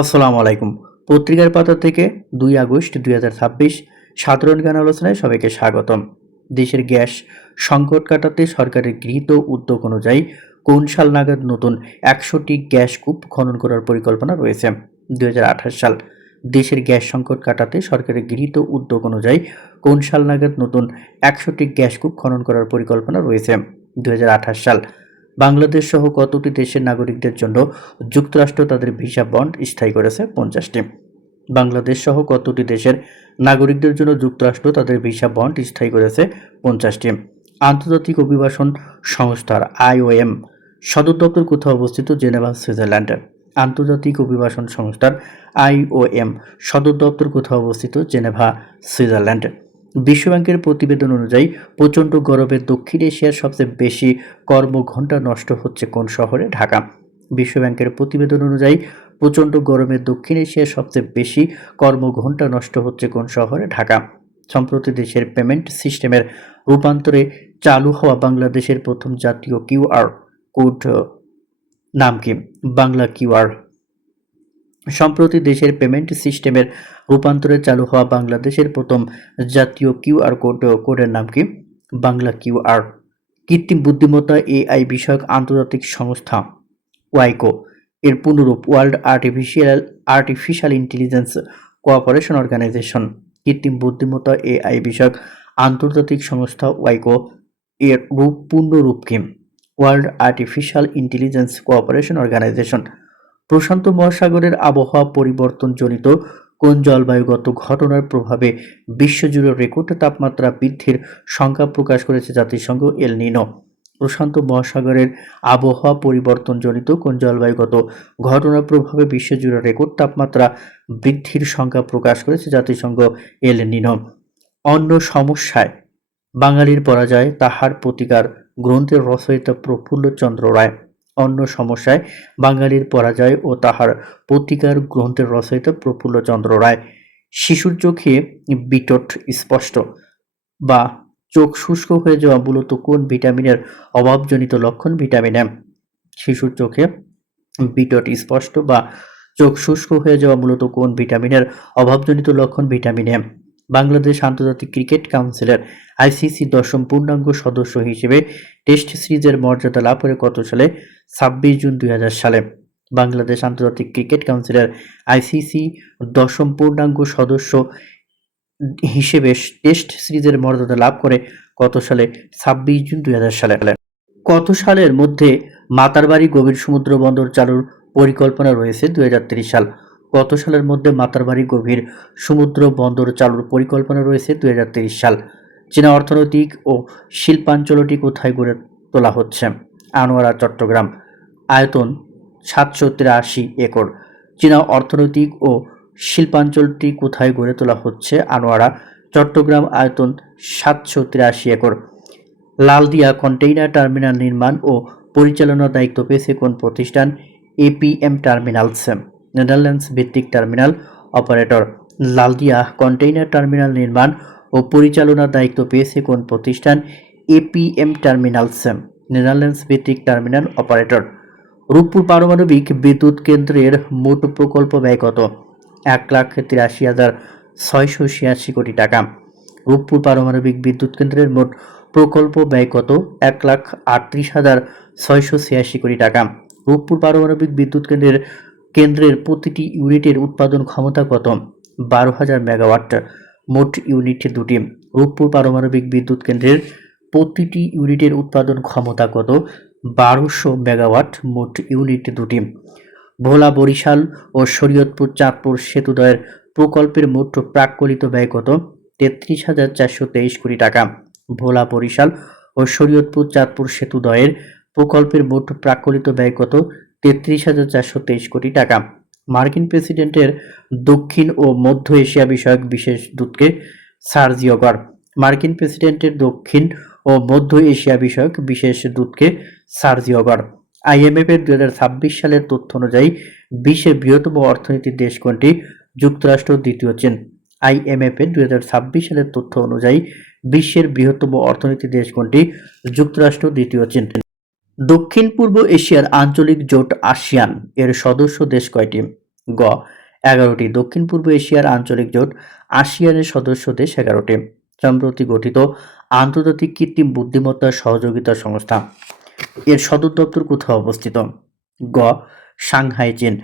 আসসালামু আলাইকুম। পত্রিকার পাতা থেকে 2 আগস্ট 2026 সাধারণ জ্ঞান আলোচনায় সবাইকে স্বাগতম। দেশের গ্যাস সংকট কাটাতে সরকারের গৃহীত উদ্যোগ অনুযায়ী কোন সাল নাগাদ নতুন 100টি গ্যাস কূপ খনন করার পরিকল্পনা রয়েছে? 2028 সাল। দেশের গ্যাস সংকট কাটাতে সরকারের গৃহীত উদ্যোগ অনুযায়ী কোন সাল নাগাদ নতুন 100টি গ্যাস কূপ খনন করার পরিকল্পনা রয়েছে? 2028 সাল। বাংলাদেশ সহ কতটি দেশের নাগরিকদের জন্য যুক্তরাষ্ট্র তাদের ভিসা বন্ড স্থায়ী করেছে? 50টি। বাংলাদেশ সহ কতটি দেশের নাগরিকদের জন্য যুক্তরাষ্ট্র তাদের ভিসা বন্ড স্থায়ী করেছে? 50টি। আন্তর্জাতিক অভিবাসন সংস্থার IOM সদর দপ্তর কোথায় অবস্থিত? Geneva, Switzerland. আন্তর্জাতিক অভিবাসন সংস্থার IOM সদর দপ্তর কোথায় অবস্থিত? Geneva, Switzerland. বিশ্বব্যাংকের প্রতিবেদন অনুযায়ী প্রচণ্ড গরমে দক্ষিণ এশিয়ার সবচেয়ে বেশি কর্মঘণ্টা নষ্ট হচ্ছে কোন শহরে? ঢাকা। বিশ্বব্যাংকের প্রতিবেদন অনুযায়ী প্রচণ্ড গরমে দক্ষিণ এশিয়ার সবচেয়ে বেশি কর্মঘণ্টা নষ্ট হচ্ছে কোন শহরে? ঢাকা। সম্প্রতি দেশের পেমেন্ট সিস্টেমের রূপান্তরে চালু হওয়া বাংলাদেশের প্রথম জাতীয় QR কোড নাম কি? বাংলা QR। সম্প্রতি দেশের পেমেন্ট সিস্টেমের রূপান্তরে চালু হওয়া বাংলাদেশের প্রথম জাতীয় QR কোডের নাম কি? বাংলা QR। কৃত্রিম বুদ্ধিমত্তা AI বিষয়ক আন্তর্জাতিক সংস্থা ওয়াইকো এর পুনরূপ world artificial intelligence cooperation organisation. কৃত্রিম বুদ্ধিমত্তা AI বিষয়ক আন্তর্জাতিক সংস্থা ওয়াইকো এর পূর্ণরূপ কি? World artificial intelligence cooperation organisation. প্রশান্ত মহাসাগরের আবহাওয়া পরিবর্তনজনিত কোন জলবায়ুগত ঘটনার প্রভাবে বিশ্বজুড়ে রেকর্ড তাপমাত্রা বৃদ্ধির শঙ্কা প্রকাশ করেছে জাতিসংঘ? এল নিনো। প্রশান্ত মহাসাগরের আবহাওয়া পরিবর্তনজনিত কোন জলবায়ুগত ঘটনার প্রভাবে বিশ্বজুড়ে রেকর্ড তাপমাত্রা বৃদ্ধির শঙ্কা প্রকাশ করেছে জাতিসংঘ? এল নিনো। অন্য সমস্যায় বাঙালির পরাজয় তাহার প্রতিকার গ্রন্থের রচয়িতা প্রফুল্লচন্দ্র রায়। অন্য সমস্যায় বাঙালির পরাজয় ও তাহার প্রতিকার গ্রন্থের রচয়িতা প্রফুল্লচন্দ্র রায়। শিশুর চোখে বিটট স্পষ্ট বা চোখ শুষ্ক হয়ে যাওয়া মূলত কোন ভিটামিনের অভাবজনিত লক্ষণ? Vitamin M. শিশুর চোখে বিটট স্পষ্ট বা চোখ শুষ্ক হয়ে যাওয়া মূলত কোন ভিটামিনের অভাবজনিত লক্ষণ? Vitamin M. বাংলাদেশ আন্তর্জাতিক ক্রিকেট কাউন্সিলের ICC 10ম পূর্ণাঙ্গ সদস্য হিসেবে টেস্ট সিরিজের মর্যাদা লাভ করে কত সালে? 26 জুন 2000 সালে। বাংলাদেশ আন্তর্জাতিক ক্রিকেট কাউন্সিলের ICC 10ম পূর্ণাঙ্গ সদস্য হিসেবে টেস্ট সিরিজের মর্যাদা লাভ করে কত সালে? 26 জুন 2000 সালে। কত সালের মধ্যে মাতারবাড়ি গভীর সমুদ্র বন্দর চালুর পরিকল্পনা রয়েছে? 2030 সাল। কত সালের মধ্যে মাতারবাড়ি গভীর সমুদ্র বন্দর চালুর পরিকল্পনা রয়েছে? 2030 সাল। চীনা অর্থনৈতিক ও শিল্পাঞ্চলটি কোথায় গড়ে তোলা হচ্ছে? আনোয়ারা, চট্টগ্রাম। আয়তন 783 একর। চীনা অর্থনৈতিক ও শিল্পাঞ্চলটি কোথায় গড়ে তোলা হচ্ছে? আনোয়ারা, চট্টগ্রাম। আয়তন 783 একর। লালদিয়া কন্টেইনার টার্মিনাল নির্মাণ ও পরিচালনার দায়িত্ব পেয়েছে কোন প্রতিষ্ঠান? APM terminals. নেদারল্যান্ডস ভিত্তিক terminal operator. Laldia container terminal নির্মাণ ও পরিচালনার দায়িত্ব পেয়েছে কোন প্রতিষ্ঠান? APM terminals. নেদারল্যান্ডস ভিত্তিক টার্মিনাল অপারেটর। রূপপুর পারমাণবিক বিদ্যুৎ কেন্দ্রের মোট প্রকল্প ব্যয় কত? 1,83,686 কোটি টাকা। রূপপুর পারমাণবিক বিদ্যুৎ কেন্দ্রের মোট প্রকল্প ব্যয় কত? 1,38,686 কোটি টাকা। রূপপুর পারমাণবিক বিদ্যুৎ কেন্দ্রের প্রতিটি ইউনিটের উৎপাদন ক্ষমতা কত? 12,000 মেগাওয়াট। মোট ইউনিট দুটি। রূপপুর পারমাণবিক বিদ্যুৎ কেন্দ্রের প্রতিটি ইউনিটের উৎপাদন ক্ষমতা কত? 1200 মেগাওয়াট। মোট ইউনিট দুটি। ভোলা, বরিশাল ও শরীয়তপুর চাঁদপুর সেতুদ্বয়ের প্রকল্পের মোট প্রাক্কলিত ব্যয় কত? 33,423 কোটি টাকা। ভোলা, বরিশাল ও শরীয়তপুর চাঁদপুর সেতুদ্বয়ের প্রকল্পের মোট প্রাক্কলিত ব্যয় কত? 33,423 কোটি টাকা। মার্কিন প্রেসিডেন্টের দক্ষিণ ও মধ্য এশিয়া বিষয়ক বিশেষ দূতকে সার্জিও গর। মার্কিন প্রেসিডেন্টের দক্ষিণ ও মধ্য এশিয়া বিষয়ক বিশেষ দূতকে সার্জিও গর। IMF এর 2026 সালের তথ্য অনুযায়ী বিশ্বের বৃহত্তম অর্থনীতির দেশ কোনটি? যুক্তরাষ্ট্র, দ্বিতীয় চীন। IMF এর 2026 সালের তথ্য অনুযায়ী বিশ্বের বৃহত্তম অর্থনীতির দেশ কোনটি? যুক্তরাষ্ট্র, দ্বিতীয় চীন। দক্ষিণ পূর্ব এশিয়ার আঞ্চলিক জোট ASEAN এর সদস্য দেশ কয়টি? গ 11টি। দক্ষিণ পূর্ব এশিয়ার আঞ্চলিক জোট আসিয়ানের সদস্য দেশ 11টি। সম্প্রতি গঠিত আন্তর্জাতিক কৃত্রিম বুদ্ধিমত্তা সহযোগিতা সংস্থা, এর সদর দপ্তর কোথায় অবস্থিত? গ সাংহাই, চীন।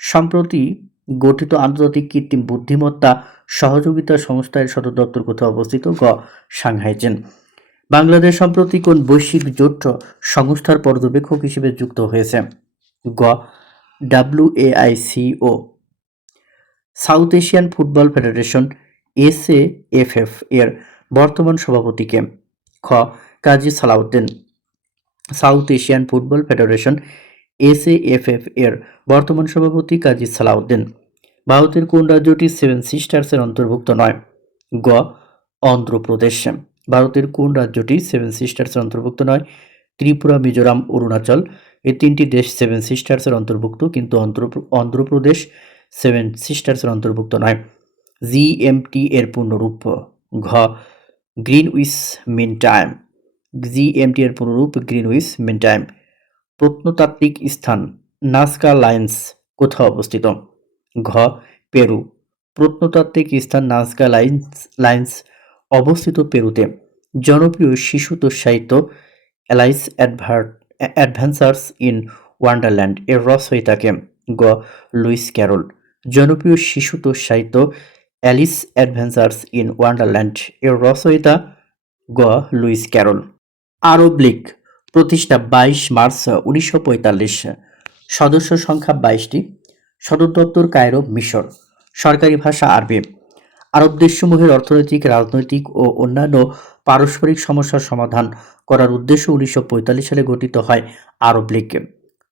সম্প্রতি গঠিত আন্তর্জাতিক কৃত্রিম বুদ্ধিমত্তা সহযোগিতা সংস্থার সদর দপ্তর কোথায় অবস্থিত? গ সাংহাই, চীন। বাংলাদেশ সম্প্রতি কোন বৈশ্বিক জোট সংস্থার পর্যবেক্ষক হিসেবে যুক্ত হয়েছে? গ WAICO। South Asian football federation SAFF এর বর্তমান সভাপতি কে? খ Kazi Salahuddin. South Asian football federation SAFF এর বর্তমান সভাপতি কাজী সালাউদ্দিন। ভারতের কোন রাজ্যটি সেভেন সিস্টার্সের অন্তর্ভুক্ত নয়? গ অন্ধ্রপ্রদেশ। ভারতের কোন রাজ্যটি সেভেন সিস্টার্সের অন্তর্ভুক্ত নয়? ত্রিপুরা, মিজোরাম, অরুণাচল, এই তিনটি দেশ সেভেন সিস্টার্সের অন্তর্ভুক্ত, কিন্তু অন্ধ্রপ্রদেশ সেভেন সিস্টার্সের অন্তর্ভুক্ত নয়। GMT এর পূর্ণরূপ? ঘ গ্রিনউইচ মিন টাইম। GMT এর পূর্ণরূপ গ্রিনউইচ মিন টাইম। প্রত্নতাত্ত্বিক স্থান নাজকা লাইন্স কোথায় অবস্থিত? ঘ পেরু। প্রত্নতাত্ত্বিক স্থান নাজকা লাইন্স অবস্থিত পেরুতে। জনপ্রিয় শিশু সাহিত্য অ্যালাইস অ্যাডভেঞ্চার্স ইন ওয়ান্ডারল্যান্ড এর রচয়িতাকে? গ লুইস ক্যারল। জনপ্রিয় শিশু সাহিত্য অ্যালিস অ্যাডভেঞ্চার্স ইন ওয়ান্ডারল্যান্ড এর রচয়িতা? গ লুইস ক্যারল। আরব লীগ প্রতিষ্ঠা 22 মার্চ 1945। সদস্য সংখ্যা 22টি। সদর দপ্তর কায়রো, মিশর। সরকারি ভাষা আরবি। আরব দেশসমূহের অর্থনৈতিক, রাজনৈতিক ও অন্যান্য পারস্পরিক সমস্যার সমাধান করার উদ্দেশ্যে 1945 সালে গঠিত হয় আরব লীগ।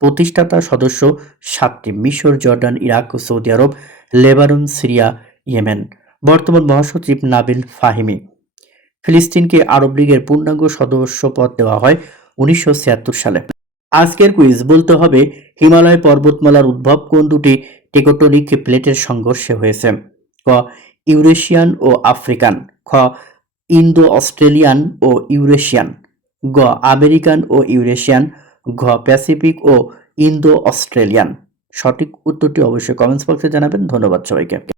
প্রতিষ্ঠাতা সদস্য 7টি: মিশর, জর্ডান, ইরাক, সৌদি আরব, লেবানন, সিরিয়া, ইয়েমেন। বর্তমান মহাসচিব নাবিল ফাহিমি। ফিলিস্তিনকে আরব লীগের পূর্ণাঙ্গ সদস্যপদ দেওয়া হয় 1976 সালে। আজকের কুইজ বলতে হবে, হিমালয় পর্বতমালার উদ্ভব কোন দুটি টেকটনিক প্লেটের সংঘর্ষে হয়েছে? ক ইউরেশিয়ান ও আফ্রিকান। খ ইন্দো অস্ট্রেলিয়ান ও ইউরেশিয়ান। গ আমেরিকান ও ইউরেশিয়ান। ঘ প্যাসিফিক ও ইন্দো অস্ট্রেলিয়ান। সঠিক উত্তরটি অবশ্যই কমেন্টস বক্সে জানাবেন। ধন্যবাদ সবাইকে।